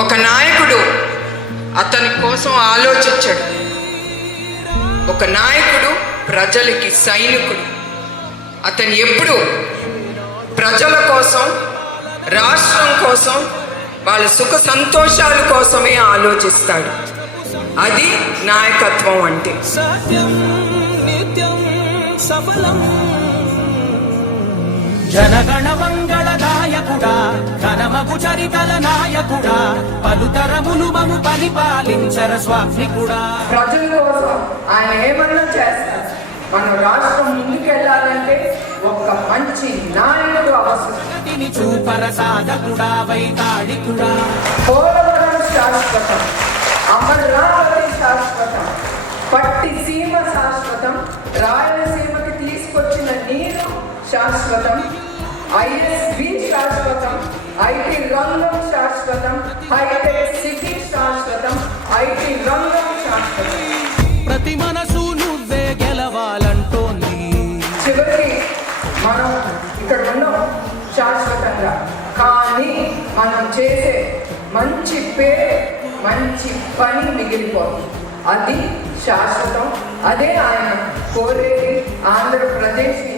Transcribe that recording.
ఒక నాయకుడు అతని కోసం ఆలోచించాడు. ఒక నాయకుడు ప్రజలకి సైనికుడు. అతను ఎప్పుడు ప్రజల కోసం, రాష్ట్రం కోసం, వాళ్ళ సుఖ సంతోషాల కోసమే ఆలోచిస్తాడు. అది నాయకత్వం అంటే. సత్యం నిత్యం సఫలం. జనగణ మంగళదాయకుడా, ఘనమగు చరితల నాయకుడా, పలుతరములు మము పరిపాలించర స్వామికుడా. ప్రజల కోసం ఆయన ఏమన్నా చేస్తారు. మన రాష్ట్రం ముందుకెళ్ళాలంటే ఒక మంచి నాయకుడు అవసరం. చూపర సాధకుడా, వైతాళికుడా. పోలవరం శాశ్వతం, అమరావతి శాశ్వతం, పట్టిసీమ శాశ్వతం, రాయలసీమకి తీసుకొచ్చిన నీరు శాశ్వతం, ISB శాశ్వతం, IT రంగం శాశ్వతం, హైటెక్ సిటీ శాశ్వతం, IT రంగం శాశ్వతం. ప్రతి మనసు నువ్వే గెలవాలంటోంది. చివరికి మనం ఇక్కడ ఉన్నాం శాశ్వతంగా, కానీ మనం చేసే మంచి పేరు, మంచి పని మిగిలిపోతుంది. అది శాశ్వతం. అదే ఆయన కోరేది. ఆంధ్రప్రదేశ్